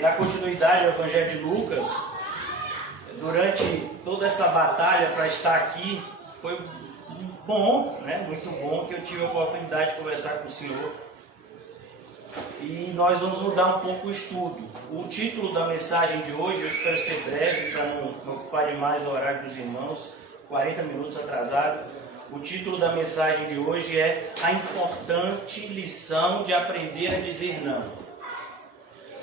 dar continuidade ao Evangelho de Lucas. Durante toda essa batalha para estar aqui, foi bom, né? Muito bom que eu tive a oportunidade de conversar com o senhor. E nós vamos mudar um pouco o estudo. O título da mensagem de hoje, eu espero ser breve, para não ocupar demais o horário dos irmãos, 40 minutos atrasado. O título da mensagem de hoje é A Importante Lição de Aprender a Dizer Não.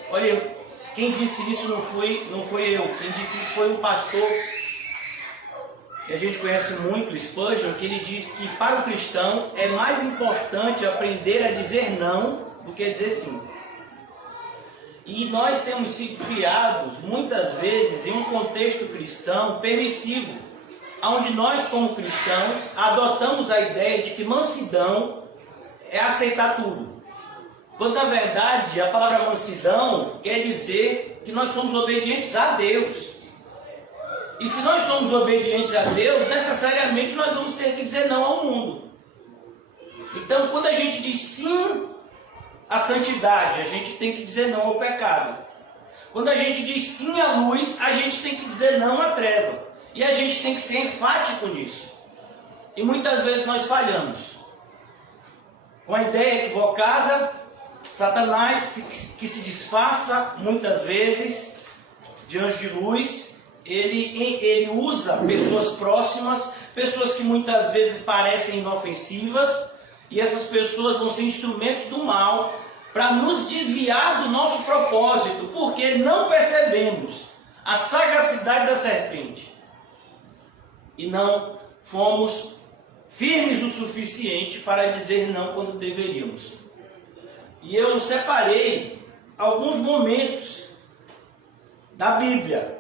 Olha, quem disse isso não foi eu, quem disse isso foi um pastor que a gente conhece muito, Spurgeon, que ele diz que para o cristão é mais importante aprender a dizer não do que dizer sim. E nós temos sido criados muitas vezes em um contexto cristão permissivo, onde nós como cristãos adotamos a ideia de que mansidão é aceitar tudo. Quando na verdade a palavra mansidão quer dizer que nós somos obedientes a Deus. E se nós somos obedientes a Deus, necessariamente nós vamos ter que dizer não ao mundo. Então quando a gente diz sim à santidade, a gente tem que dizer não ao pecado. Quando a gente diz sim à luz, a gente tem que dizer não à treva. E a gente tem que ser enfático nisso. E muitas vezes nós falhamos. Com a ideia equivocada, Satanás, que se disfarça muitas vezes de anjo de luz, ele usa pessoas próximas, pessoas que muitas vezes parecem inofensivas, e essas pessoas vão ser instrumentos do mal para nos desviar do nosso propósito, porque não percebemos a sagacidade da serpente e não fomos firmes o suficiente para dizer não quando deveríamos. E eu separei alguns momentos da Bíblia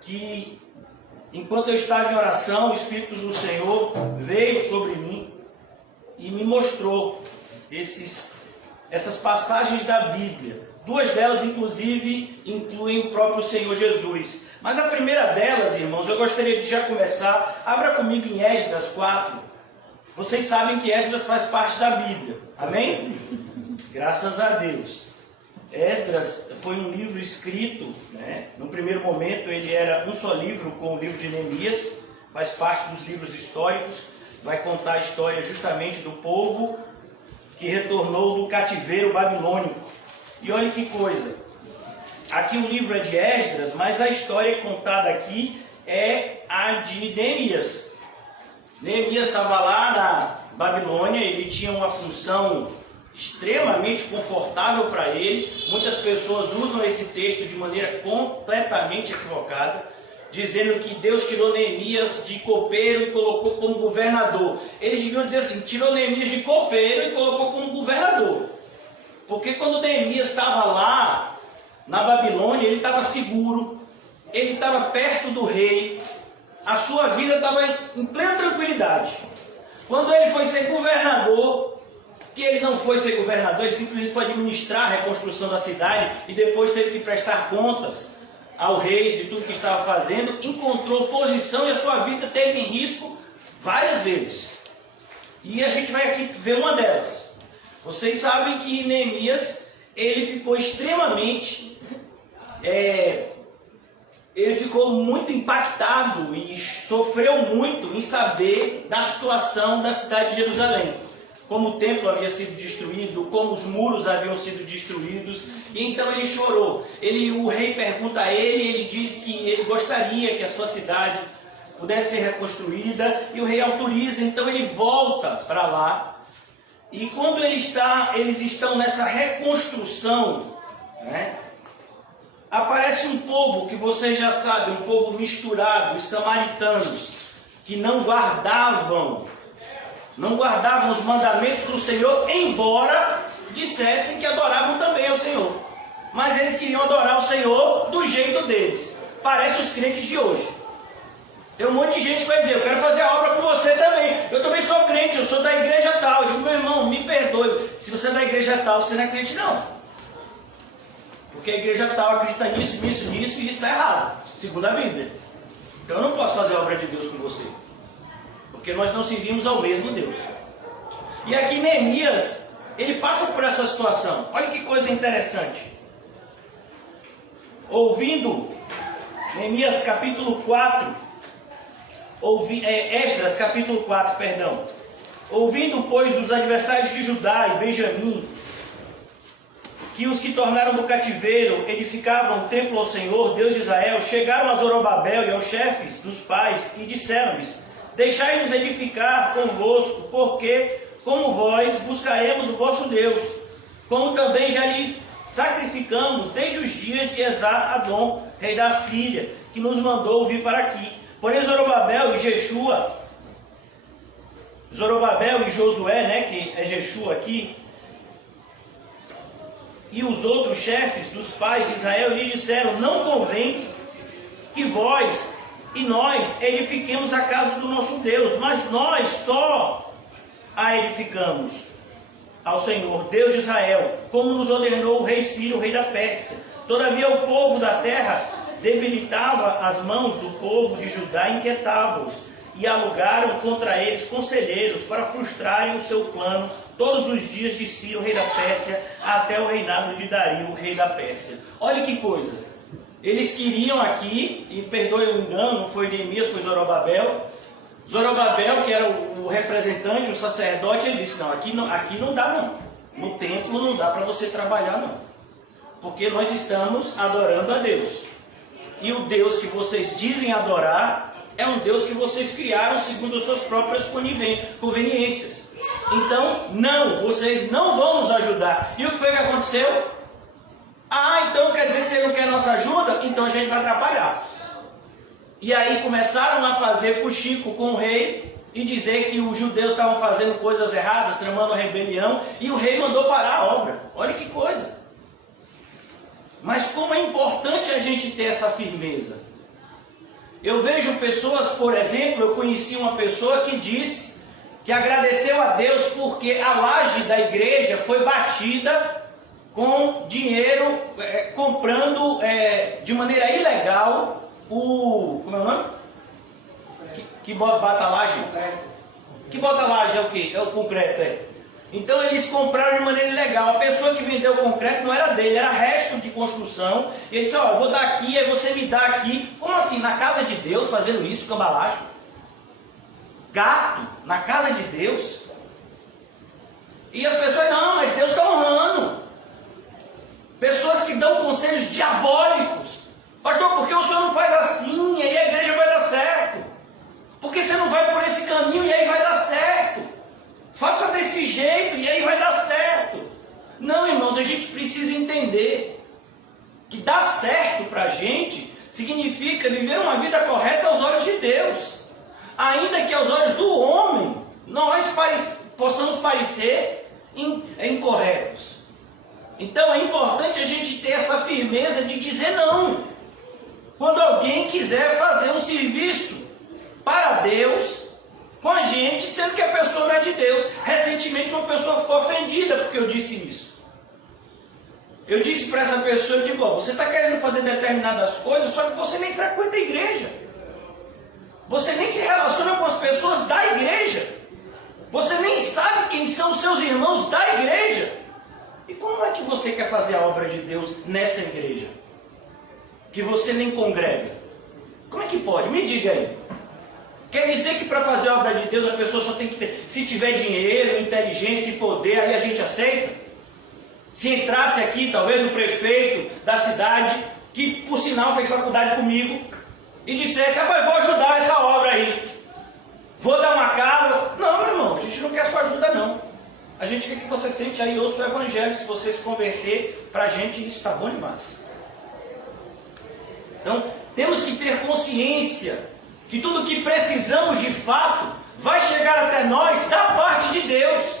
que, enquanto eu estava em oração, o Espírito do Senhor veio sobre mim e me mostrou essas passagens da Bíblia. Duas delas, inclusive, incluem o próprio Senhor Jesus. Mas a primeira delas, irmãos, eu gostaria de já começar. Abra comigo em Esdras 4. Vocês sabem que Esdras faz parte da Bíblia. Amém? Graças a Deus. Esdras foi um livro escrito, né? No primeiro momento ele era um só livro com o livro de Neemias. Faz parte dos livros históricos. Vai contar a história justamente do povo que retornou do cativeiro babilônico. E olha que coisa, aqui o livro é de Esdras, mas a história contada aqui é a de Neemias. Neemias estava lá na Babilônia, ele tinha uma função extremamente confortável para ele. Muitas pessoas usam esse texto de maneira completamente equivocada, dizendo que Deus tirou Neemias de copeiro e colocou como governador. Eles deviam dizer assim, tirou Neemias de copeiro e colocou como governador. Porque quando Neemias estava lá, na Babilônia, ele estava seguro, ele estava perto do rei, a sua vida estava em plena tranquilidade. Quando ele foi ser governador, que ele não foi ser governador, ele simplesmente foi administrar a reconstrução da cidade e depois teve que prestar contas ao rei de tudo que estava fazendo, encontrou oposição e a sua vida teve em risco várias vezes. E a gente vai aqui ver uma delas. Vocês sabem que Neemias, ele ficou extremamente, ele ficou muito impactado e sofreu muito em saber da situação da cidade de Jerusalém. Como o templo havia sido destruído, como os muros haviam sido destruídos, e então ele chorou. O rei pergunta a ele diz que ele gostaria que a sua cidade pudesse ser reconstruída, e o rei autoriza, então ele volta para lá. E quando eles estão nessa reconstrução, né, aparece um povo que vocês já sabem, um povo misturado, os samaritanos, que não guardavam os mandamentos do Senhor, embora dissessem que adoravam também ao Senhor. Mas eles queriam adorar o Senhor do jeito deles. Parece os crentes de hoje. Tem um monte de gente que vai dizer, eu quero fazer a obra com você também. Eu também sou crente, eu sou da igreja tal. Eu digo, meu irmão, me perdoe. Se você é da igreja tal, você não é crente não. Porque a igreja tal acredita nisso, nisso, nisso, e isso está errado, segundo a Bíblia. Então eu não posso fazer a obra de Deus com você. Porque nós não servimos ao mesmo Deus. E aqui Neemias, ele passa por essa situação. Olha que coisa interessante. ouvindo, Neemias capítulo 4, Esdras capítulo 4, perdão. Ouvindo, pois, os adversários de Judá e Benjamim, que os que tornaram do cativeiro edificavam o templo ao Senhor, Deus de Israel, chegaram a Zorobabel e aos chefes dos pais e disseram-lhes: deixai-nos edificar convosco, porque, como vós, buscaremos o vosso Deus, como também já lhe sacrificamos desde os dias de Esar-Adom, rei da Síria, que nos mandou vir para aqui. Porém Zorobabel e Josué, né, que é Jeshua aqui, e os outros chefes dos pais de Israel lhe disseram: não convém que vós e nós edifiquemos a casa do nosso Deus, mas nós só a edificamos ao Senhor, Deus de Israel, como nos ordenou o rei Sírio, o rei da Pérsia. Todavia o povo da terra debilitava as mãos do povo de Judá, inquietava-os, e alugaram contra eles conselheiros para frustrarem o seu plano todos os dias de Ciro, rei da Pérsia, até o reinado de Dario, rei da Pérsia. Olha que coisa! Eles queriam aqui, e perdoe o engano, não foi Neemias, foi Zorobabel. Zorobabel, que era o representante, o sacerdote, ele disse: não, aqui não dá não. No templo não dá para você trabalhar não. Porque nós estamos adorando a Deus. E o Deus que vocês dizem adorar é um Deus que vocês criaram segundo as suas próprias conveniências. Então, não, vocês não vão nos ajudar. E o que foi que aconteceu? Então quer dizer que você não quer nossa ajuda? Então a gente vai atrapalhar. E aí começaram a fazer fuxico com o rei e dizer que os judeus estavam fazendo coisas erradas, tramando rebelião, e o rei mandou parar a obra. Olha que coisa! Mas como é importante a gente ter essa firmeza. Eu vejo pessoas, por exemplo, eu conheci uma pessoa que disse que agradeceu a Deus porque a laje da igreja foi batida com dinheiro, comprando de maneira ilegal como é o nome? Que bota a laje? Que bota a laje é o quê? É o concreto, Então eles compraram de maneira ilegal. A pessoa que vendeu o concreto não era dele, era resto de construção. E ele disse: eu vou dar aqui, aí você me dá aqui. Como assim? Na casa de Deus fazendo isso, cambalacho? Gato? Na casa de Deus? E as pessoas: não, mas Deus está honrando. Pessoas que dão conselhos diabólicos. Pastor, por que o senhor não faz assim? E aí a igreja vai dar certo. Por que você não vai por esse caminho e aí vai dar certo? Faça desse jeito e aí vai dar certo. Não, irmãos, a gente precisa entender que dar certo para a gente significa viver uma vida correta aos olhos de Deus. Ainda que aos olhos do homem nós possamos parecer incorretos. Então é importante a gente ter essa firmeza de dizer não. Quando alguém quiser fazer um serviço para Deus com a gente, sendo que a pessoa não é de Deus. Recentemente uma pessoa ficou ofendida porque eu disse isso. Eu disse para essa pessoa, eu digo: você está querendo fazer determinadas coisas, só que você nem frequenta a igreja. Você nem se relaciona com as pessoas da igreja. Você nem sabe quem são os seus irmãos da igreja. E como é que você quer fazer a obra de Deus nessa igreja? Que você nem congrega. Como é que pode? Me diga aí. Quer dizer que para fazer a obra de Deus a pessoa só tem que ter, se tiver dinheiro, inteligência e poder, aí a gente aceita? Se entrasse aqui talvez o prefeito da cidade, que por sinal fez faculdade comigo, e dissesse: rapaz, vou ajudar essa obra aí, vou dar uma casa. Não, meu irmão, a gente não quer sua ajuda não. A gente quer que você sente aí, ouça o evangelho. Se você se converter, para a gente isso está bom demais. Então temos que ter consciência que tudo que precisamos de fato vai chegar até nós da parte de Deus.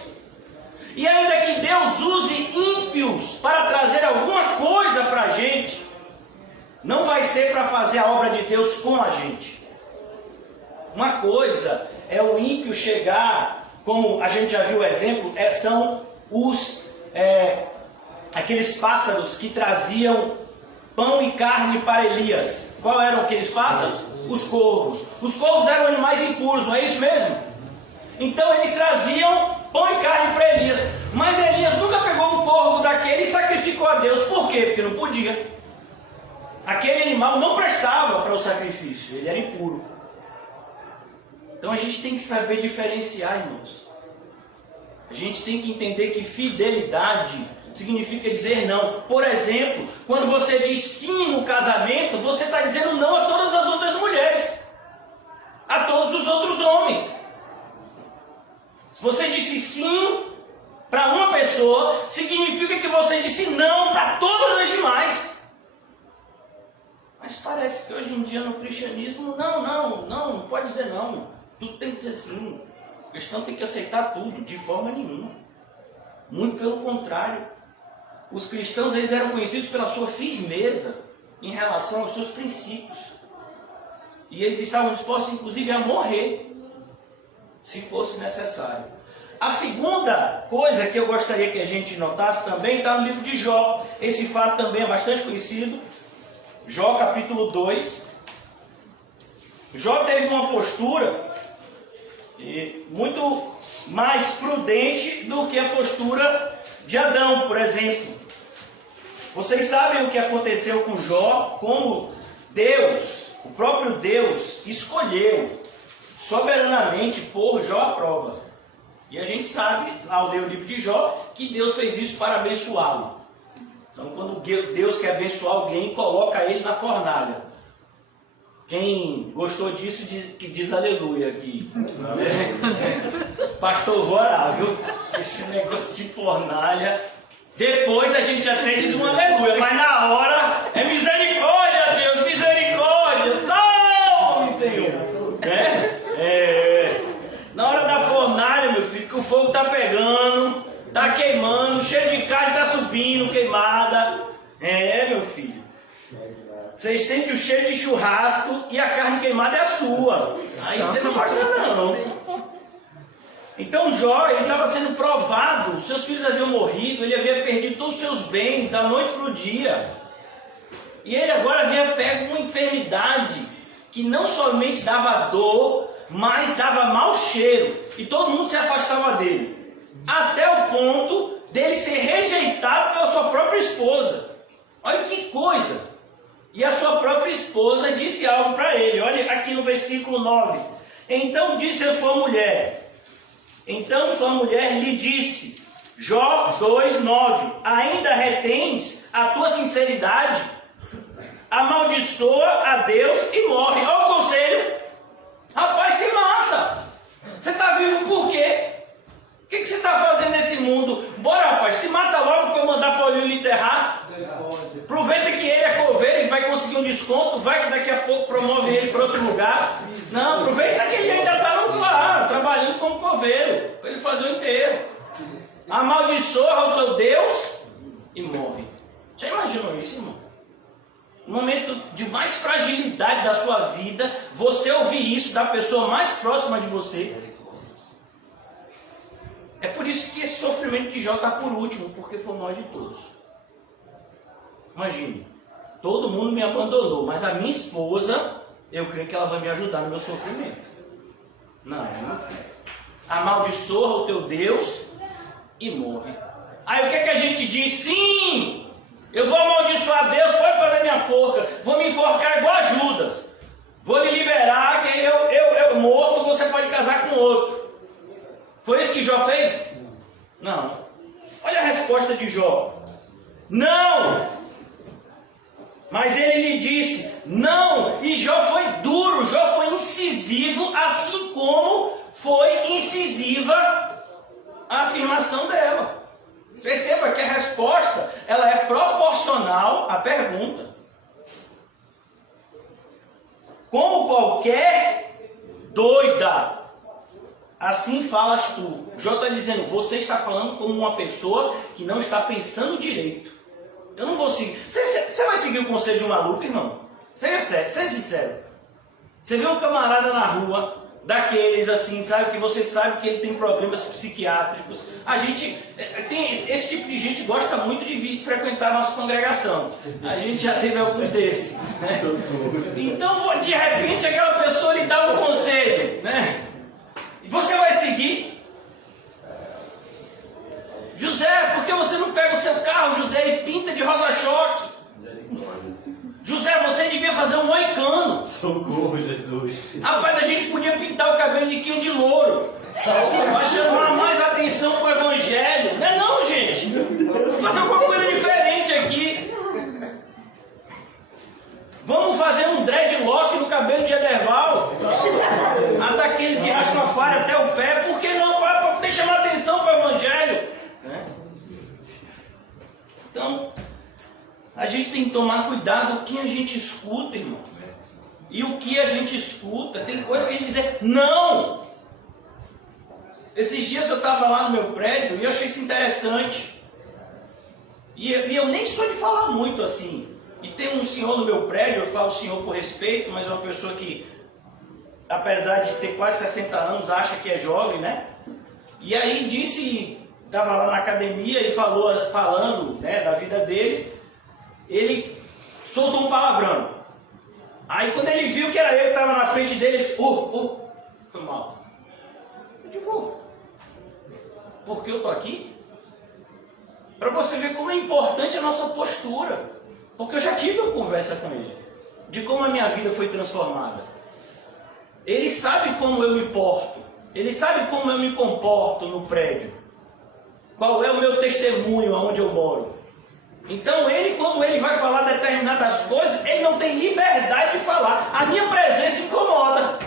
E ainda que Deus use ímpios para trazer alguma coisa para a gente, não vai ser para fazer a obra de Deus com a gente. Uma coisa é o ímpio chegar, como a gente já viu o exemplo, são aqueles pássaros que traziam pão e carne para Elias. Qual eram aqueles pássaros? Os corvos. Os corvos eram animais impuros, não é isso mesmo? Então eles traziam pão e carne para Elias. Mas Elias nunca pegou um corvo daquele e sacrificou a Deus. Por quê? Porque não podia. aquele animal não prestava para o sacrifício, ele era impuro. Então a gente tem que saber diferenciar, irmãos. A gente tem que entender que fidelidade significa dizer não. Por exemplo, quando você diz sim no casamento, você está dizendo não a todas as outras mulheres, a todos os outros homens. Se você disse sim para uma pessoa, significa que você disse não para todas as demais. Mas parece que hoje em dia no cristianismo, não pode dizer não. Tudo tem que dizer sim. O cristão tem que aceitar tudo, de forma nenhuma. Muito pelo contrário. Os cristãos, eles eram conhecidos pela sua firmeza em relação aos seus princípios. E eles estavam dispostos, inclusive, a morrer, se fosse necessário. A segunda coisa que eu gostaria que a gente notasse também está no livro de Jó. Esse fato também é bastante conhecido. Jó capítulo 2. Jó teve uma postura muito mais prudente do que a postura de Adão, por exemplo. Vocês sabem o que aconteceu com Jó, como Deus, o próprio Deus, escolheu soberanamente pôr Jó à prova. E a gente sabe, ao ler o livro de Jó, que Deus fez isso para abençoá-lo. Então, quando Deus quer abençoar alguém, coloca ele na fornalha. Quem gostou disso, que diz aleluia aqui. Pastor, bora, viu? Esse negócio de fornalha. Depois a gente até diz um aleluia, mas na hora é misericórdia, Deus, misericórdia. Salve, Senhor. Na hora da fornalha, meu filho, que o fogo está pegando, está queimando, cheio de carne, está subindo, queimada. Meu filho. Vocês sentem o cheiro de churrasco e a carne queimada é a sua. Aí você não gosta não. Então Jó, ele estava sendo provado. Seus filhos haviam morrido, ele havia perdido todos os seus bens da noite para o dia. E ele agora havia pego uma enfermidade que não somente dava dor, mas dava mau cheiro. E todo mundo se afastava dele. Até o ponto dele ser rejeitado pela sua própria esposa. Olha que coisa! E a sua própria esposa disse algo para ele. Olha aqui no versículo 9. Então disse a sua mulher. Então sua mulher lhe disse. Jó 2:9. Ainda retens a tua sinceridade? Amaldiçoa a Deus e morre. Olha o conselho. Rapaz, se mata. Você está vivo por quê? O que você está fazendo nesse mundo? Bora, rapaz, se mata logo para eu mandar Paulinho lhe enterrar. Aproveita que ele é coveiro, ele vai conseguir um desconto, vai que daqui a pouco promove ele para outro lugar. Não, aproveita que ele ainda está lá, trabalhando como coveiro, para ele fazer o enterro. Amaldiçoa o seu Deus e morre. Já imaginou isso, irmão? No momento de mais fragilidade da sua vida, você ouvir isso da pessoa mais próxima de você. É por isso que esse sofrimento de Jó está por último, porque foi o maior de todos. Imagine, todo mundo me abandonou, mas a minha esposa, eu creio que ela vai me ajudar no meu sofrimento. Não, meu filho. Amaldiçoa o teu Deus e morre. Aí o que é que a gente diz? Sim, eu vou amaldiçoar Deus, pode fazer minha forca, vou me enforcar igual a Judas. Vou lhe liberar, que eu morto, você pode casar com outro. Foi isso que Jó fez? Não. Olha a resposta de Jó. Não! Mas ele lhe disse, não, e Jó foi duro, Jó foi incisivo, assim como foi incisiva a afirmação dela. Perceba que a resposta, ela é proporcional à pergunta. Como qualquer doida, assim falas tu. Jó está dizendo, você está falando como uma pessoa que não está pensando direito. Eu não vou seguir. Você vai seguir o conselho de um maluco, irmão? Seja sincero. Você vê um camarada na rua, daqueles assim, sabe, que você sabe que ele tem problemas psiquiátricos. A gente, esse tipo de gente gosta muito de vir frequentar a nossa congregação. A gente já teve alguns desses, né? Então, de repente, aquela pessoa lhe dá um conselho, né? E você vai seguir? José, por que você não pega o seu carro, José, e pinta de rosa-choque? José, Socorro, Jesus. Rapaz, a gente podia pintar o cabelo de quinho de louro. Para chamar mais atenção para o evangelho. Não é não, gente? Vamos fazer alguma coisa diferente aqui. Vamos fazer um dreadlock no cabelo de Ederval. Daqueles de Rastafari até o pé. Por que não? Para poder chamar atenção para o evangelho. Então, a gente tem que tomar cuidado com o que a gente escuta, irmão. E o que a gente escuta. Tem coisa que a gente diz, não! Esses dias eu estava lá no meu prédio e eu achei isso interessante. E eu nem sou de falar muito assim. E tem um senhor no meu prédio, eu falo senhor por respeito, mas é uma pessoa que, apesar de ter quase 60 anos, acha que é jovem, né? E aí estava lá na academia e falando, né, da vida dele, ele soltou um palavrão. Aí quando ele viu que era eu que estava na frente dele, ele disse, foi mal. Eu digo, por que eu estou aqui? Para você ver como é importante a nossa postura. Porque eu já tive uma conversa com ele, de como a minha vida foi transformada. Ele sabe como eu me porto, ele sabe como eu me comporto no prédio. Qual é o meu testemunho aonde eu moro. Então quando ele vai falar determinadas coisas, ele não tem liberdade de falar. A minha presença incomoda.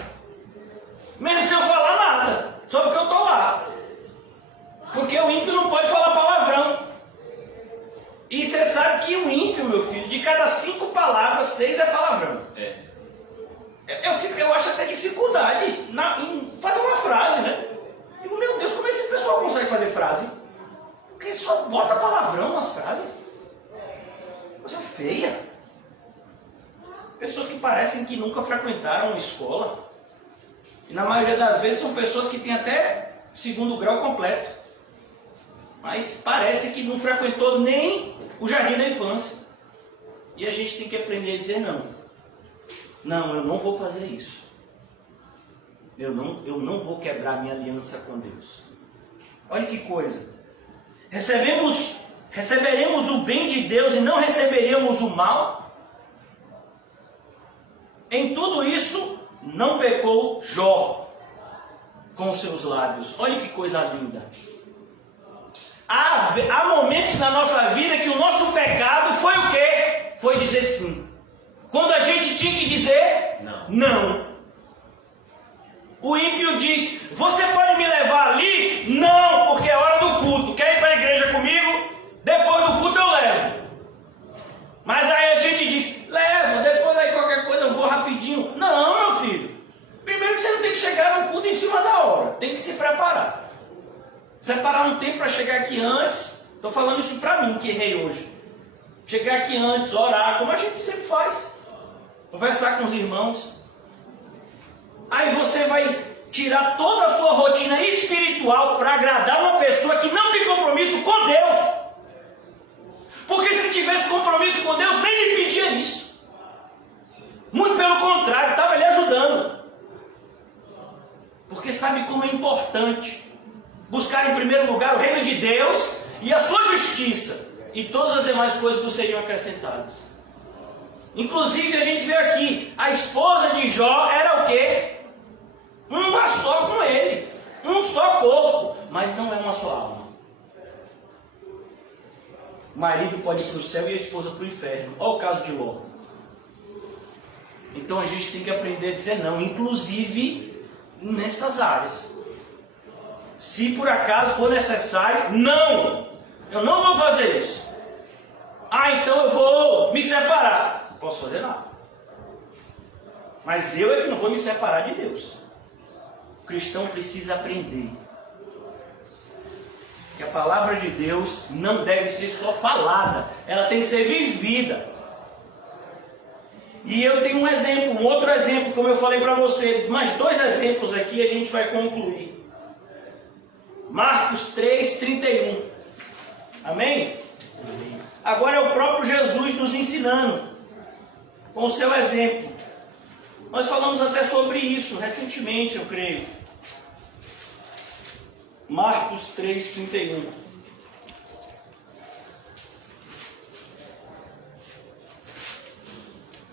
Mesmo sem eu falar nada, só porque eu estou lá. Porque o ímpio não pode falar palavrão. E você sabe que o ímpio, meu filho, de cada 5 palavras, 6 é palavrão. Eu acho até dificuldade em fazer uma frase, né? E, meu Deus, como esse pessoal consegue fazer frase? Porque só bota palavrão nas frases. Coisa feia. Pessoas que parecem que nunca frequentaram uma escola. E na maioria das vezes são pessoas que têm até 2º grau completo. Mas parece que não frequentou nem o jardim da infância. E a gente tem que aprender a dizer não. Não, eu não vou fazer isso. Eu não vou quebrar minha aliança com Deus. Olha que coisa. Receberemos o bem de Deus e não receberemos o mal? Em tudo isso, não pecou Jó com os seus lábios. Olha que coisa linda. Há momentos na nossa vida que o nosso pecado foi o quê? Foi dizer sim. Quando a gente tinha que dizer não. O ímpio diz, você pode me levar ali? Não, porque é hora do culto. Quer ir para a igreja comigo? Depois do culto eu levo. Mas aí a gente diz, levo, depois aí qualquer coisa eu vou rapidinho. Não, meu filho. Primeiro que você não tem que chegar no culto em cima da hora. Tem que se preparar. Separar um tempo para chegar aqui antes. Estou falando isso para mim, que errei hoje. Chegar aqui antes, orar, como a gente sempre faz. Conversar com os irmãos. Aí você vai tirar toda a sua rotina espiritual para agradar uma pessoa que não tem compromisso com Deus. Porque se tivesse compromisso com Deus, nem lhe pedia isso. Muito pelo contrário, estava lhe ajudando. Porque sabe como é importante buscar em primeiro lugar o reino de Deus e a sua justiça, e todas as demais coisas nos seriam acrescentadas. Inclusive a gente vê aqui, a esposa de Jó era o quê? Uma só com ele, um só corpo, mas não é uma só alma. O marido pode ir para o céu e a esposa para o inferno. Olha o caso de Ló. Então a gente tem que aprender a dizer não, inclusive nessas áreas. Se por acaso for necessário, não! Eu não vou fazer isso. Então eu vou me separar. Não posso fazer nada. Mas eu é que não vou me separar de Deus. O cristão precisa aprender que a palavra de Deus não deve ser só falada, ela tem que ser vivida. E eu tenho um exemplo, um outro exemplo, como eu falei para você, mais 2 exemplos aqui a gente vai concluir. Marcos 3:31. Amém? Agora é o próprio Jesus nos ensinando, com o seu exemplo. Nós falamos até sobre isso recentemente, eu creio. Marcos 3:31.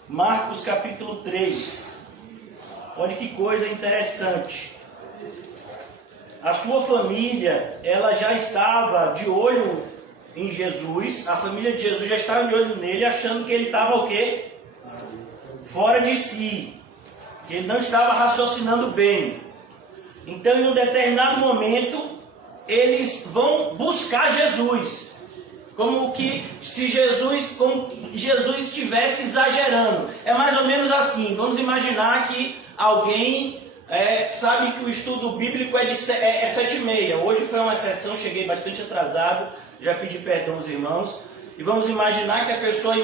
Marcos capítulo 3. Olha que coisa interessante. A sua família, ela já estava de olho em Jesus, a família de Jesus já estava de olho nele, achando que ele estava o quê? Fora de si, que ele não estava raciocinando bem. Então, em um determinado momento, eles vão buscar Jesus, como se Jesus estivesse exagerando. É mais ou menos assim. Vamos imaginar que alguém sabe que o estudo bíblico é 7h30. Hoje foi uma exceção, cheguei bastante atrasado, já pedi perdão aos irmãos. E vamos imaginar que a pessoa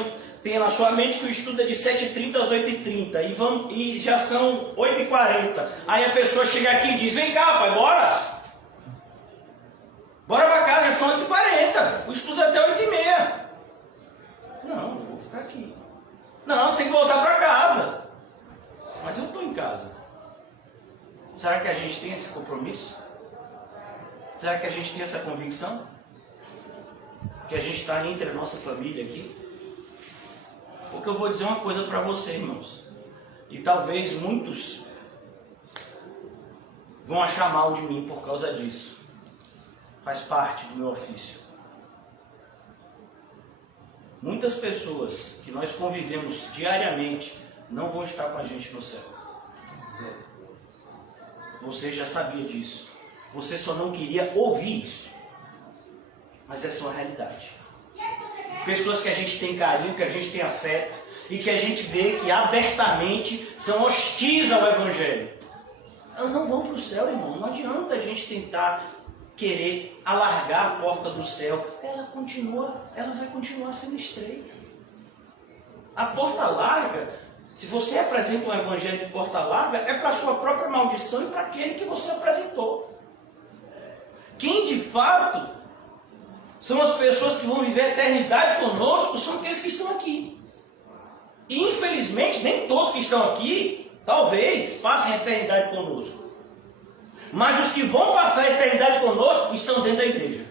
tenha na sua mente que o estudo é de 7h30 às 8h30 e já são 8h40. Aí a pessoa chega aqui e diz: vem cá, pai, bora! Bora pra casa, já são 8h40. O estudo é até 8h30. Não, eu vou ficar aqui. Não, você tem que voltar para casa. Mas eu estou em casa. Será que a gente tem esse compromisso? Será que a gente tem essa convicção? Que a gente está entre a nossa família aqui? Porque eu vou dizer uma coisa para você, irmãos. E talvez muitos vão achar mal de mim por causa disso. Faz parte do meu ofício. Muitas pessoas que nós convivemos diariamente não vão estar com a gente no céu. Você já sabia disso. Você só não queria ouvir isso. Mas é sua realidade. Pessoas que a gente tem carinho, que a gente tem afeto e que a gente vê que abertamente são hostis ao Evangelho. Elas não vão para o céu, irmão. Não adianta a gente tentar querer alargar a porta do céu. Ela vai continuar sendo estreita. A porta larga, se você apresenta um evangelho de porta larga, é para a sua própria maldição e para aquele que você apresentou. Quem de fato são as pessoas que vão viver a eternidade conosco são aqueles que estão aqui. E infelizmente nem todos que estão aqui, talvez, passem a eternidade conosco. Mas os que vão passar a eternidade conosco estão dentro da igreja.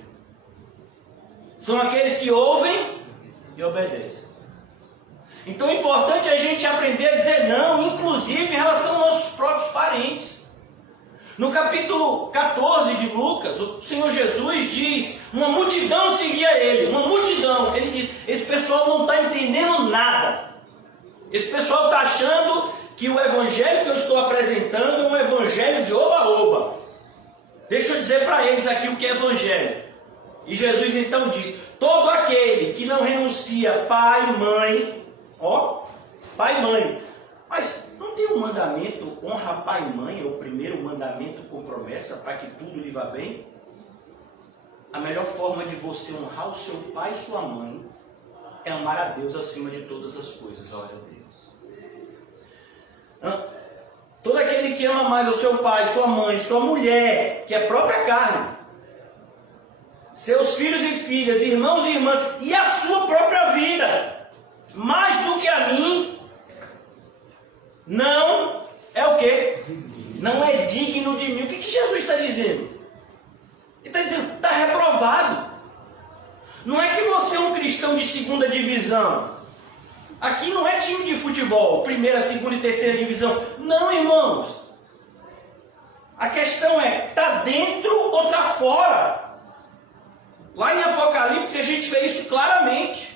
São aqueles que ouvem e obedecem. Então é importante a gente aprender a dizer não, inclusive em relação aos nossos próprios parentes. No capítulo 14 de Lucas, o Senhor Jesus diz: uma multidão seguia ele, uma multidão. Ele diz: esse pessoal não está entendendo nada. Esse pessoal está achando que o evangelho que eu estou apresentando é um evangelho de oba-oba. Deixa eu dizer para eles aqui o que é evangelho. E Jesus então diz: todo aquele que não renuncia pai e mãe, pai e mãe, mas não tem um mandamento, honra pai e mãe, é o primeiro mandamento com promessa para que tudo lhe vá bem? A melhor forma de você honrar o seu pai e sua mãe é amar a Deus acima de todas as coisas. Glória a Deus. Todo aquele que ama mais o seu pai, sua mãe, sua mulher, que é a própria carne, seus filhos e filhas, irmãos e irmãs, e a sua própria vida, mais do que a mim, não é o quê? Não é digno de mim. O que Jesus está dizendo? Ele está dizendo: está reprovado. Não é que você é um cristão de segunda divisão. Aqui não é time de futebol, primeira, segunda e terceira divisão. Não, irmãos. A questão é: está dentro ou está fora? Lá em Apocalipse a gente vê isso claramente.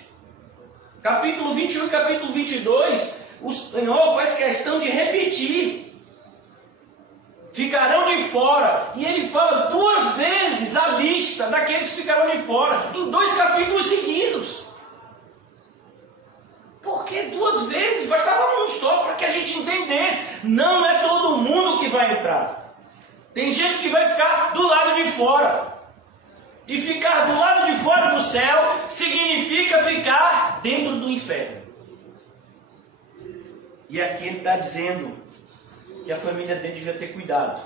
Capítulo 21 e capítulo 22, o Senhor faz questão de repetir. Ficarão de fora. E ele fala 2 vezes a lista daqueles que ficarão de fora, em 2 capítulos seguidos. Por que 2 vezes? Bastava um só para que a gente entendesse. Não é todo mundo que vai entrar. Tem gente que vai ficar do lado de fora. E ficar do lado de fora do céu significa ficar dentro do inferno. E aqui ele está dizendo que a família dele devia ter cuidado.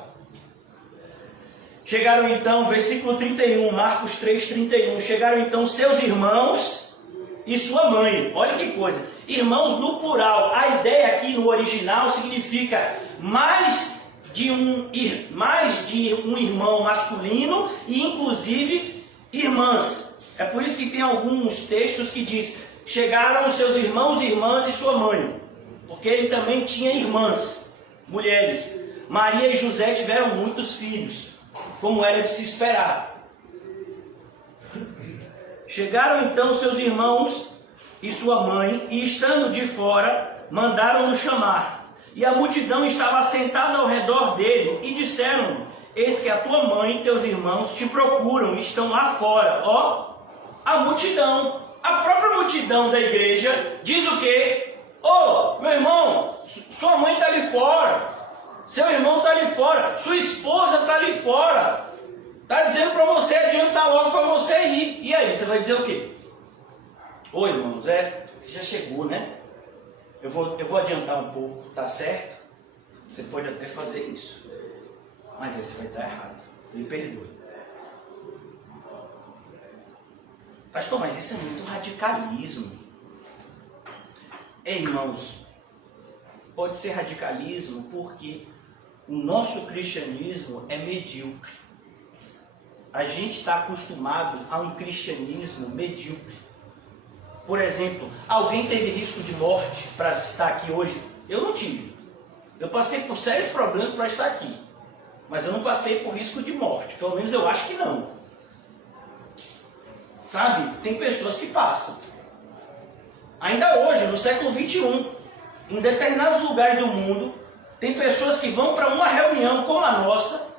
Chegaram então, versículo 31, Marcos 3, 31. Chegaram então seus irmãos e sua mãe. Olha que coisa. Irmãos no plural. A ideia aqui no original significa mais de um irmão masculino e inclusive irmãs. É por isso que tem alguns textos que diz: chegaram os seus irmãos e irmãs e sua mãe, porque ele também tinha irmãs. mulheres. Maria e José tiveram muitos filhos, como era de se esperar. Chegaram então seus irmãos e sua mãe, e estando de fora, mandaram-no chamar. E a multidão estava assentada ao redor dele, e disseram: eis que a tua mãe e teus irmãos te procuram, estão lá fora. Ó, a multidão, a própria multidão da igreja, diz o quê? Ô, meu irmão, sua mãe está ali fora, seu irmão está ali fora, sua esposa está ali fora, está dizendo para você adiantar logo para você ir. E aí, você vai dizer o quê? Ô irmãos, já chegou, né? Eu vou adiantar um pouco, tá certo? Você pode até fazer isso, mas aí você vai estar errado. Me perdoe. Pastor, mas isso é muito radicalismo. Irmãos, pode ser radicalismo porque o nosso cristianismo é medíocre. A gente está acostumado a um cristianismo medíocre. Por exemplo, alguém teve risco de morte para estar aqui hoje? Eu não tive. Eu passei por sérios problemas para estar aqui. Mas eu não passei por risco de morte. Pelo menos eu acho que não. Sabe? Tem pessoas que passam. Ainda hoje, no século XXI, em determinados lugares do mundo, tem pessoas que vão para uma reunião como a nossa,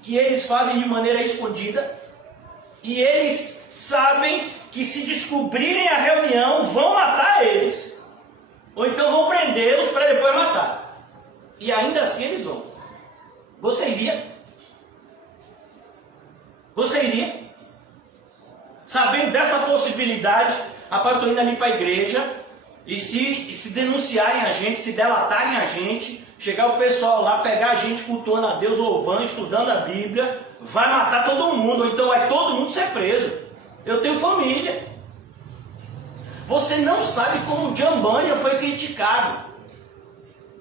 que eles fazem de maneira escondida, e eles sabem que se descobrirem a reunião, vão matar eles. Ou então vão prendê-los para depois matar. E ainda assim eles vão. Você iria? Você iria? Sabendo dessa possibilidade, rapaz, eu estou indo ali para a igreja, e se denunciarem a gente, se delatarem a gente, chegar o pessoal lá, pegar a gente cultuando a Deus, louvando, estudando a Bíblia, vai matar todo mundo, ou então vai todo mundo ser preso. Eu tenho família. Você não sabe como John Bunyan foi criticado.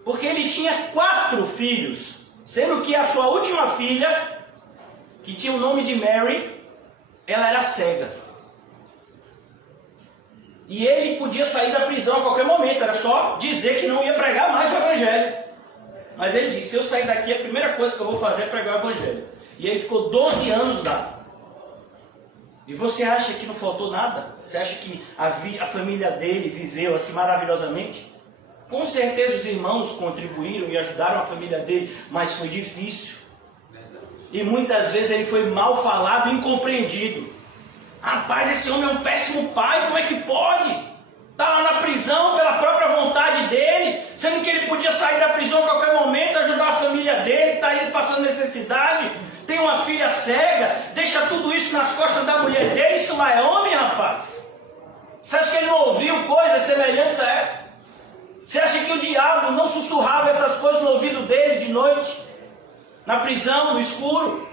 Porque ele tinha 4 filhos, sendo que a sua última filha, que tinha o nome de Mary, ela era cega. E ele podia sair da prisão a qualquer momento, era só dizer que não ia pregar mais o Evangelho. Mas ele disse: se eu sair daqui, a primeira coisa que eu vou fazer é pregar o Evangelho. E ele ficou 12 anos lá. E você acha que não faltou nada? Você acha que a família dele viveu assim maravilhosamente? Com certeza os irmãos contribuíram e ajudaram a família dele, mas foi difícil. E muitas vezes ele foi mal falado e incompreendido. Rapaz, esse homem é um péssimo pai, como é que pode? Está lá na prisão pela própria vontade dele, sendo que ele podia sair da prisão a qualquer momento, ajudar a família dele, está aí passando necessidade, tem uma filha cega, deixa tudo isso nas costas da mulher dele. Isso lá é homem, rapaz? Você acha que ele não ouviu coisas semelhantes a essa? Você acha que o diabo não sussurrava essas coisas no ouvido dele de noite? Na prisão, no escuro?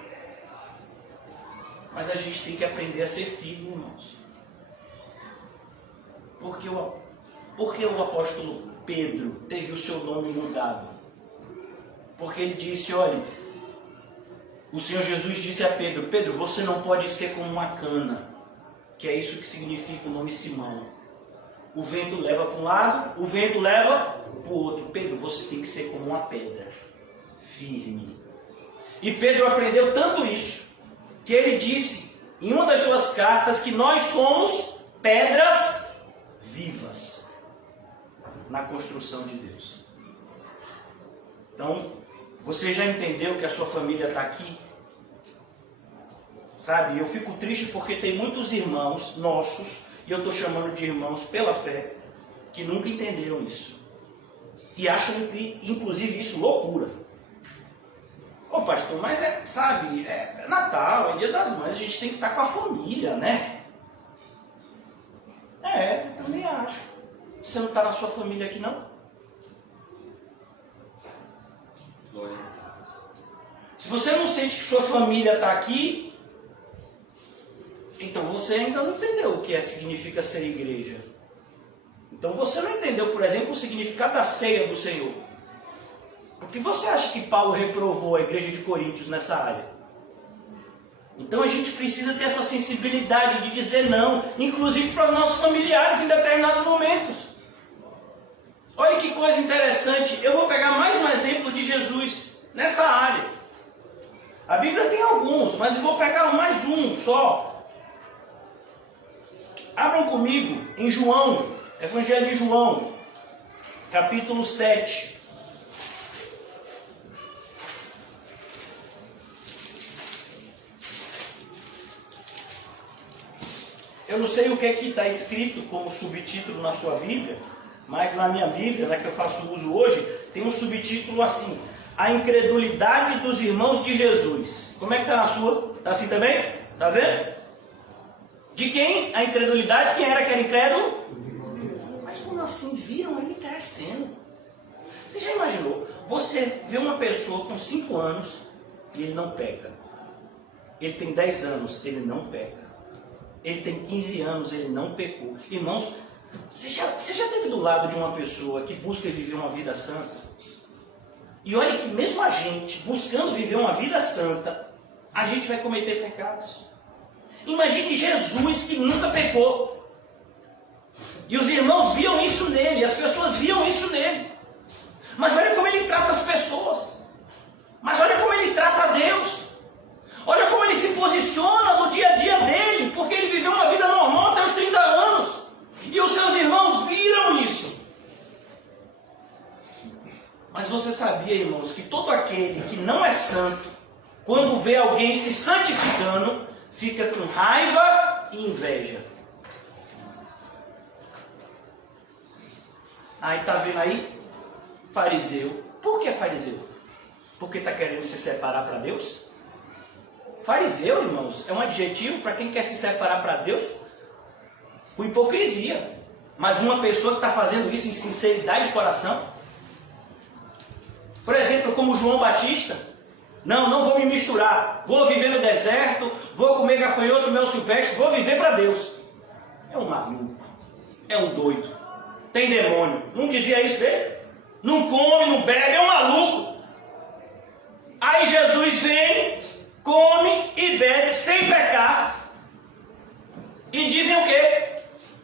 Mas a gente tem que aprender a ser filho, irmãos. Porque o apóstolo Pedro teve o seu nome mudado? Porque ele disse: olha, o Senhor Jesus disse a Pedro: Pedro, você não pode ser como uma cana, que é isso que significa o nome Simão. O vento leva para um lado, o vento leva para o outro. Pedro, você tem que ser como uma pedra, firme. E Pedro aprendeu tanto isso, que ele disse em uma das suas cartas que nós somos pedras vivas na construção de Deus. Então, você já entendeu que a sua família está aqui? Sabe, eu fico triste porque tem muitos irmãos nossos, e eu estou chamando de irmãos pela fé, que nunca entenderam isso. E acham, inclusive, isso loucura. Ô pastor, mas é Natal, é Dia das Mães, a gente tem que estar com a família, né? Também acho. Você não está na sua família aqui, não? Glória. Se você não sente que sua família está aqui, então você ainda não entendeu o que significa ser igreja. Então você não entendeu, por exemplo, o significado da ceia do Senhor. Por que você acha que Paulo reprovou a igreja de Coríntios nessa área? Então a gente precisa ter essa sensibilidade de dizer não, inclusive para os nossos familiares em determinados momentos. Olha que coisa interessante. Eu vou pegar mais um exemplo de Jesus nessa área. A Bíblia tem alguns, mas eu vou pegar mais um só. Abram comigo em João, Evangelho de João, capítulo 7. Eu não sei o que é que está escrito como subtítulo na sua Bíblia, mas na minha Bíblia, na que eu faço uso hoje, tem um subtítulo assim: A incredulidade dos irmãos de Jesus. Como é que está na sua? Está assim também? Está vendo? De quem? A incredulidade. Quem era que era incrédulo? Mas como assim? Viram ele crescendo. Você já imaginou? Você vê uma pessoa com 5 anos e ele não peca. Ele tem 10 anos, ele não peca. Ele tem 15 anos, ele não pecou. Irmãos, você já esteve do lado de uma pessoa que busca viver uma vida santa? E olha que mesmo a gente, buscando viver uma vida santa, a gente vai cometer pecados. Imagine Jesus que nunca pecou. E os irmãos viam isso nele, as pessoas viam isso nele. Mas olha como ele trata as pessoas. Mas olha como ele trata a Deus. Olha como ele se posiciona no dia a dia dele, porque ele viveu uma vida normal até os 30 anos. E os seus irmãos viram isso. Mas você sabia, irmãos, que todo aquele que não é santo, quando vê alguém se santificando, fica com raiva e inveja. Aí está vendo aí? Fariseu. Por que fariseu? Porque está querendo se separar para Deus? Fariseu, irmãos, é um adjetivo para quem quer se separar para Deus com hipocrisia. Mas uma pessoa que está fazendo isso em sinceridade de coração. Por exemplo, como João Batista. Não vou me misturar. Vou viver no deserto, vou comer gafanhoto, mel silvestre, vou viver para Deus. É um maluco. É um doido. Tem demônio. Não dizia isso dele? Não come, não bebe, é um maluco. Aí Jesus vem, come e bebe sem pecar. E dizem o quê?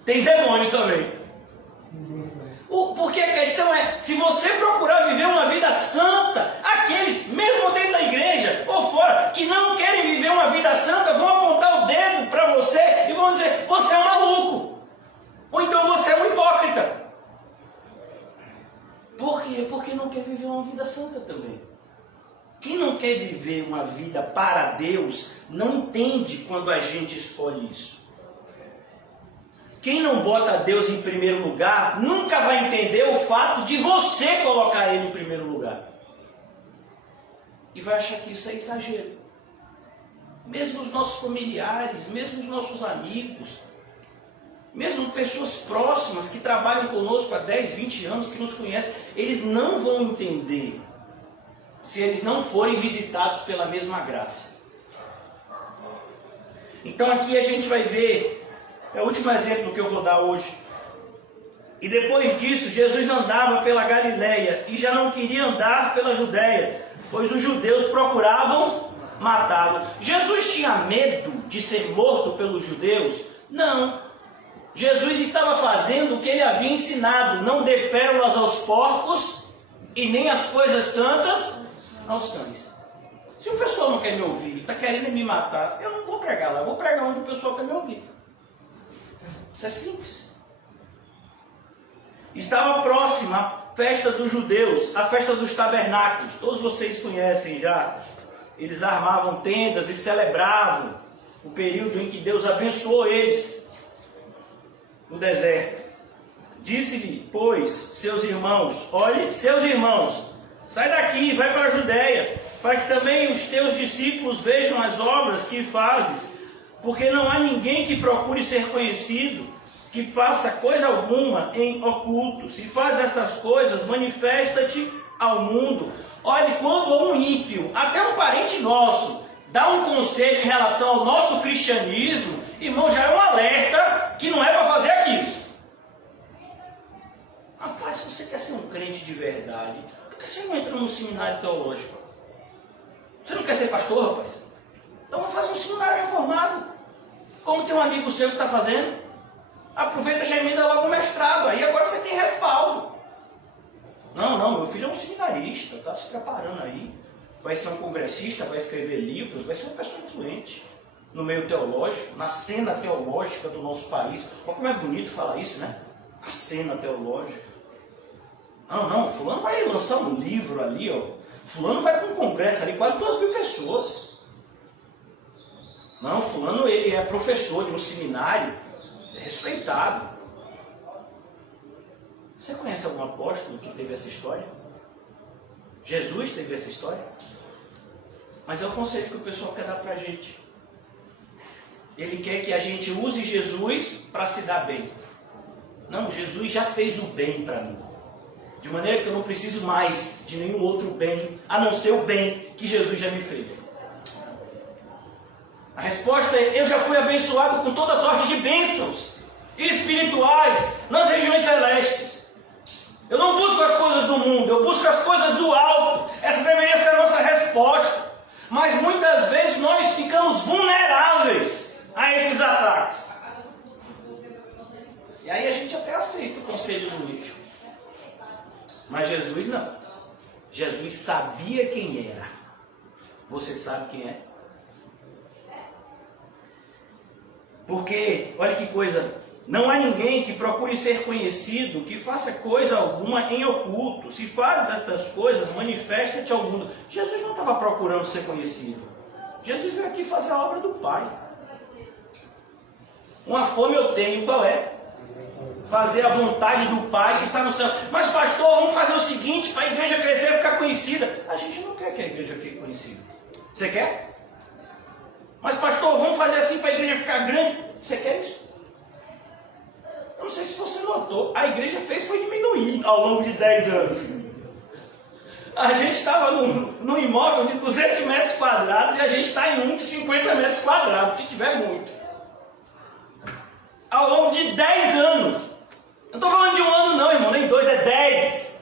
Tem demônio também. Porque a questão é, se você procurar viver uma vida santa, aqueles, mesmo dentro da igreja ou fora, que não querem viver uma vida santa, vão apontar o dedo para você e vão dizer, você é um maluco. Ou então você é um hipócrita. Por quê? Porque não quer viver uma vida santa também. Quem não quer viver uma vida para Deus, não entende quando a gente escolhe isso. Quem não bota Deus em primeiro lugar, nunca vai entender o fato de você colocar Ele em primeiro lugar. E vai achar que isso é exagero. Mesmo os nossos familiares, mesmo os nossos amigos, mesmo pessoas próximas que trabalham conosco há 10, 20 anos, que nos conhecem, eles não vão entender se eles não forem visitados pela mesma graça. Então aqui a gente vai ver, é o último exemplo que eu vou dar hoje. E depois disso, Jesus andava pela Galileia e já não queria andar pela Judéia, pois os judeus procuravam matá-lo. Jesus tinha medo de ser morto pelos judeus? Não. Jesus estava fazendo o que ele havia ensinado: não dê pérolas aos porcos e nem as coisas santas aos cães. Se o pessoal não quer me ouvir, está querendo me matar, eu não vou pregar lá, eu vou pregar onde o pessoal quer me ouvir. Isso é simples. Estava próxima a festa dos judeus, a festa dos tabernáculos. Todos vocês conhecem já. Eles armavam tendas e celebravam o período em que Deus abençoou eles no deserto. Disse-lhe, pois, seus irmãos, olhe, seus irmãos, sai daqui, vai para a Judéia, para que também os teus discípulos vejam as obras que fazes, porque não há ninguém que procure ser conhecido, que faça coisa alguma em oculto. Se faz estas coisas, manifesta-te ao mundo. Olhe, quando um ímpio, até um parente nosso, dá um conselho em relação ao nosso cristianismo, irmão, já é um alerta que não é para fazer aquilo. Rapaz, se você quer ser um crente de verdade, por que você não entra num seminário teológico? Você não quer ser pastor, rapaz? Então vamos fazer um seminário reformado. Como tem um amigo seu que está fazendo, aproveita e já emenda logo o mestrado. Aí agora você tem respaldo. Não, meu filho é um seminarista, está se preparando aí. Vai ser um congressista, vai escrever livros, vai ser uma pessoa influente no meio teológico, na cena teológica do nosso país. Olha como é bonito falar isso, né? A cena teológica. Não, fulano vai lançar um livro ali, ó. Fulano vai para um congresso ali, quase 2.000 pessoas. Não, fulano ele é professor de um seminário, é respeitado. Você conhece algum apóstolo que teve essa história? Jesus teve essa história? Mas é o conceito que o pessoal quer dar para a gente. Ele quer que a gente use Jesus para se dar bem. Não, Jesus já fez o bem para mim. De maneira que eu não preciso mais de nenhum outro bem, a não ser o bem que Jesus já me fez. A resposta é, eu já fui abençoado com toda sorte de bênçãos espirituais nas regiões celestes. Eu não busco as coisas do mundo, eu busco as coisas do alto. Essa deveria ser a nossa resposta. Mas muitas vezes nós ficamos vulneráveis a esses ataques. E aí a gente até aceita o conselho do líder. Mas Jesus não. Jesus sabia quem era. Você sabe quem é? Porque, olha que coisa, não há ninguém que procure ser conhecido, que faça coisa alguma em oculto. Se faz estas coisas, manifesta-te ao mundo. Jesus não estava procurando ser conhecido. Jesus veio aqui fazer a obra do Pai. Uma fome eu tenho, qual é? Fazer a vontade do Pai que está no céu. Mas pastor, vamos fazer o seguinte, para a igreja crescer e ficar conhecida. A gente não quer que a igreja fique conhecida. Você quer? Mas pastor, vamos fazer assim para a igreja ficar grande. Você quer isso? Eu não sei se você notou, a igreja foi diminuir ao longo de 10 anos. A gente estava num imóvel de 200 metros quadrados e a gente está em um de 50 metros quadrados, se tiver muito. Ao longo de 10 anos. Não estou falando de um ano não, irmão, nem 2, é 10.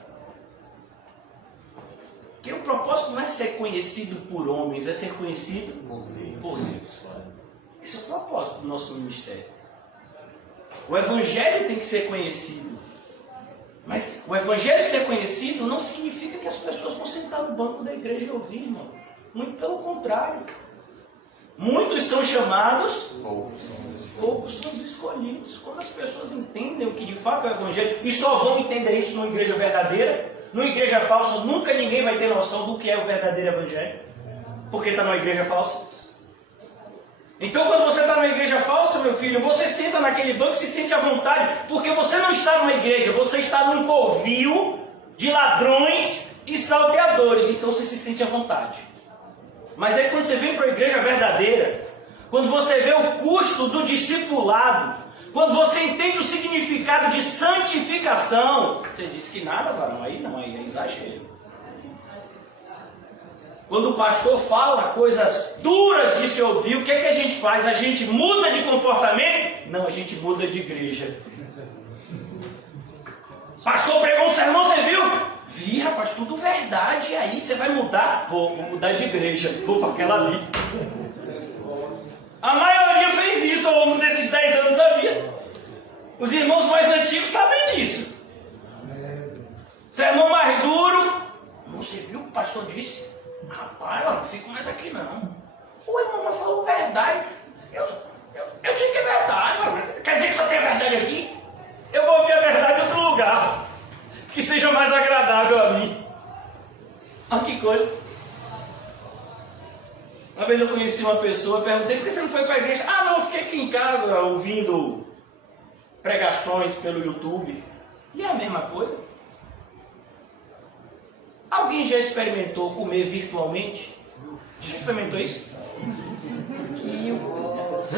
Porque o propósito não é ser conhecido por homens, é ser conhecido por Deus. Esse é o propósito do nosso ministério. O Evangelho tem que ser conhecido. Mas o Evangelho ser conhecido não significa que as pessoas vão sentar no banco da igreja e ouvir, irmão. Muito pelo contrário. Muitos são chamados, poucos são os escolhidos. Quando as pessoas entendem o que de fato é o Evangelho, e só vão entender isso numa igreja verdadeira, numa igreja falsa, nunca ninguém vai ter noção do que é o verdadeiro Evangelho. Porque está numa igreja falsa. Então quando você está numa igreja falsa, meu filho, você senta naquele banco e se sente à vontade, porque você não está numa igreja, você está num covil de ladrões e salteadores, então você se sente à vontade. Mas aí quando você vem para a igreja verdadeira, quando você vê o custo do discipulado, quando você entende o significado de santificação, você diz que nada, varão, aí não, aí é exagero. Quando o pastor fala coisas duras de se ouvir, o que é que a gente faz? A gente muda de comportamento? Não, a gente muda de igreja. Pastor pregou um sermão, você viu? Vi, rapaz, tudo verdade. E aí, você vai mudar? Vou mudar de igreja, vou para aquela ali. A maioria fez isso ao longo desses 10 anos, sabia? Os irmãos mais antigos sabem disso. Sermão mais duro. Você viu o que o pastor disse? Rapaz, eu não fico mais aqui não. O irmão não falou verdade. Eu sei que é verdade, mas quer dizer que só tem verdade aqui? Eu vou ouvir a verdade em outro lugar, que seja mais agradável a mim. Olha que coisa. Uma vez eu conheci uma pessoa, perguntei, por que você não foi para a igreja? Ah, não, eu fiquei aqui em casa ouvindo pregações pelo YouTube. E é a mesma coisa. Alguém já experimentou comer virtualmente? Já experimentou isso?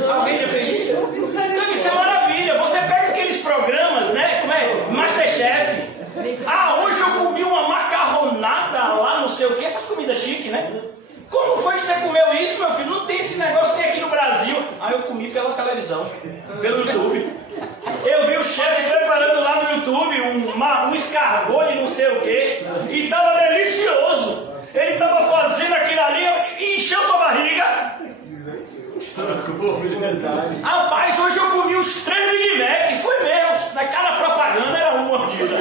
Alguém já fez isso? Então isso é maravilha. Você pega aqueles programas, né? Como é? Masterchef. Ah, hoje eu comi uma macarronada lá, não sei o que. Essas comidas chiques, né? Como foi que você comeu isso, meu filho? Não tem esse negócio que tem aqui no Brasil. Ah, eu comi pela televisão, pelo YouTube. Eu vi o chefe preparando lá no YouTube um escargot de não sei o que. E estava delicioso. Ele estava fazendo aquilo ali e encheu sua barriga. Rapaz, hoje eu comi os 3 Big Mac. Foi mesmo. Naquela propaganda era uma mordida.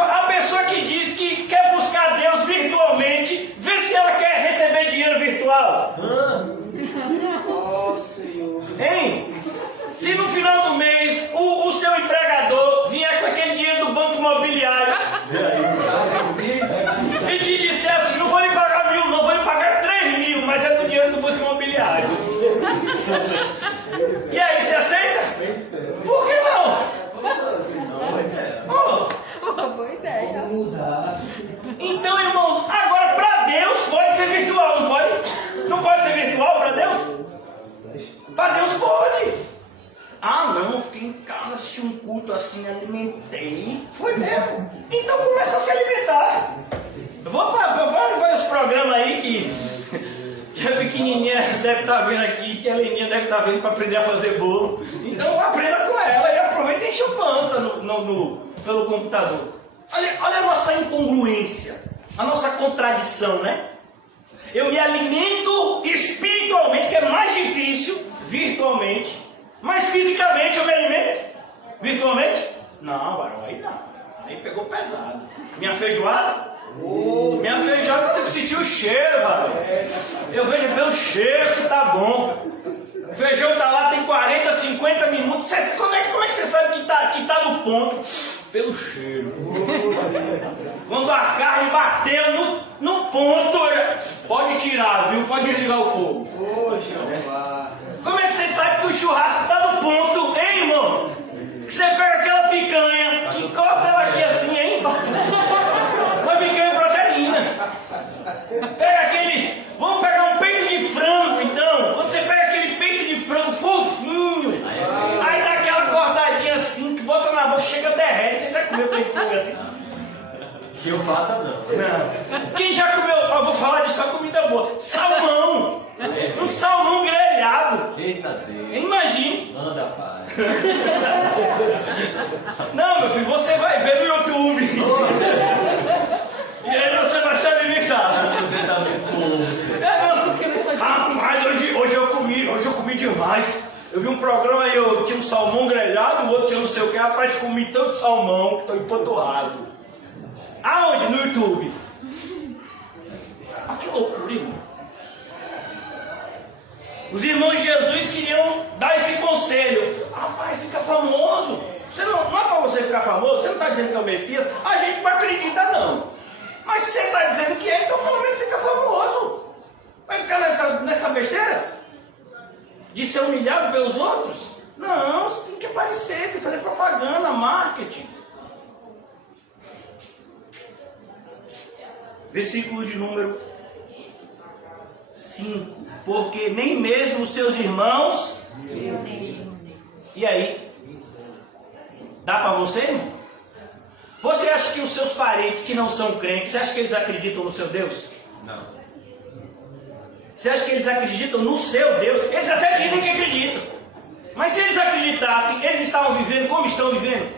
A pessoa que diz que quer buscar Deus virtualmente, vê se ela quer receber dinheiro virtual. Oh, Senhor. Hein? Se no final do mês o seu empregador vier com aquele dinheiro do banco imobiliário e te disser assim, não vou lhe pagar 1.000, não vou lhe pagar 3.000, mas é do dinheiro do banco imobiliário. E aí, você aceita? Por que não? Uma boa ideia. Então, irmãos, agora para Deus pode ser virtual, não pode? Não pode ser virtual para Deus? Para Deus pode. Ah, não, fiquei em casa, assisti um culto assim, alimentei. Foi mesmo. Então começa a se alimentar. Vai os programas aí que a pequenininha deve estar vendo aqui, que a Leninha deve estar vendo para aprender a fazer bolo. Então aprenda com ela e aproveita e enche o pança pelo computador. Olha a nossa incongruência, a nossa contradição, né? Eu me alimento espiritualmente, que é mais difícil, virtualmente. Mas fisicamente eu me alimento virtualmente? Não, varão, aí não. Aí pegou pesado. Minha feijoada? Minha feijoada eu tenho que sentir o cheiro, varão. Eu vejo pelo cheiro se tá bom. O feijão tá lá, tem 40, 50 minutos. Como é que você sabe que tá no ponto? Pelo cheiro. Quando a carne bateu no ponto, pode tirar, viu? Pode desligar o fogo. Como é que você sabe que o churrasco está no ponto, hein, irmão? Que você pega aquela picanha, que corta ela aqui assim, hein? Uma picanha proteína. Pega aquele... Vamos pegar um peito de frango, então. Quando você pega aquele peito de frango fofinho, aí dá aquela cortadinha assim, que bota na boca, chega derrete. Você já comeu peito de frango assim? Que eu faça não. Não. Quem já comeu... Eu vou falar disso, só comida boa. Salmão. Um salmão grelhado. Eita Deus. Imagine. Manda, pai. Não, meu filho, você vai ver no YouTube. E aí você vai se alimentar. Rapaz, hoje eu comi demais. Eu vi um programa aí, eu tinha um salmão grelhado, o outro tinha não sei o que. Rapaz, comi tanto salmão que estou empanturrado. Aonde? No YouTube. Ah, que loucura, irmão. Os irmãos de Jesus queriam dar esse conselho. Rapaz, fica famoso. Não é para você ficar famoso, você não está dizendo que é o Messias. A gente não acredita não. Mas se você está dizendo que é, então pelo menos fica famoso. Vai ficar nessa besteira? De ser humilhado pelos outros? Não, você tem que aparecer, tem que fazer propaganda, marketing. Versículo de número 5. Porque nem mesmo os seus irmãos... E aí? Dá para você, irmão? Você acha que os seus parentes que não são crentes, você acha que eles acreditam no seu Deus? Não. Você acha que eles acreditam no seu Deus? Eles até dizem que acreditam. Mas se eles acreditassem, eles estavam vivendo como estão vivendo?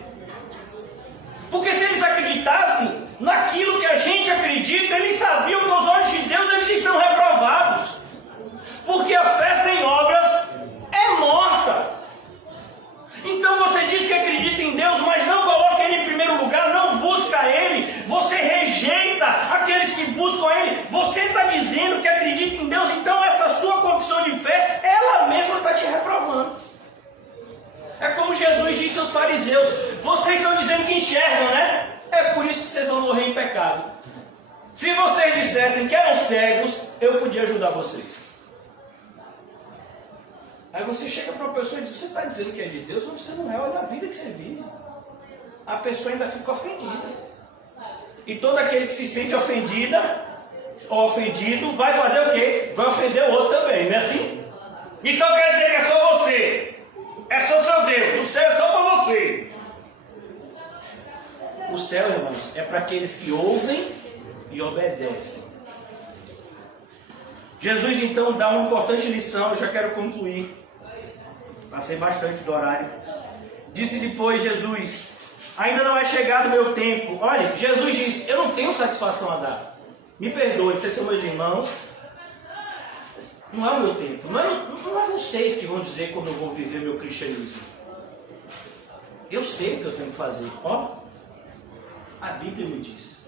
Porque se eles acreditassem naquilo que a gente acredita, eles sabiam que aos olhos de Deus eles estão reprovados. Porque a fé sem obras é morta. Então você diz que acredita em Deus, mas não coloca Ele em primeiro lugar, não busca Ele, você rejeita aqueles que buscam Ele, você está dizendo que acredita em Deus, então essa sua confissão de fé, ela mesma está te reprovando. É como Jesus disse aos fariseus, vocês estão dizendo que enxergam, né? É por isso que vocês vão morrer em pecado. Se vocês dissessem que eram cegos, eu podia ajudar vocês. Aí você chega para uma pessoa e diz, você está dizendo que é de Deus, mas você não é, olha a vida que você vive. A pessoa ainda fica ofendida. E todo aquele que se sente ofendida, ou ofendido, vai fazer o quê? Vai ofender o outro também, não é assim? Então quer dizer que é só você. É só seu Deus. O céu é só para você. O céu, irmãos, é para aqueles que ouvem e obedecem. Jesus então dá uma importante lição, eu já quero concluir. Passei bastante do horário. Disse depois Jesus, ainda não é chegado o meu tempo. Olha, Jesus diz, eu não tenho satisfação a dar. Me perdoe, vocês são meus irmãos. Não é o meu tempo. Não é vocês que vão dizer como eu vou viver meu cristianismo. Eu sei o que eu tenho que fazer. Ó, A Bíblia me diz.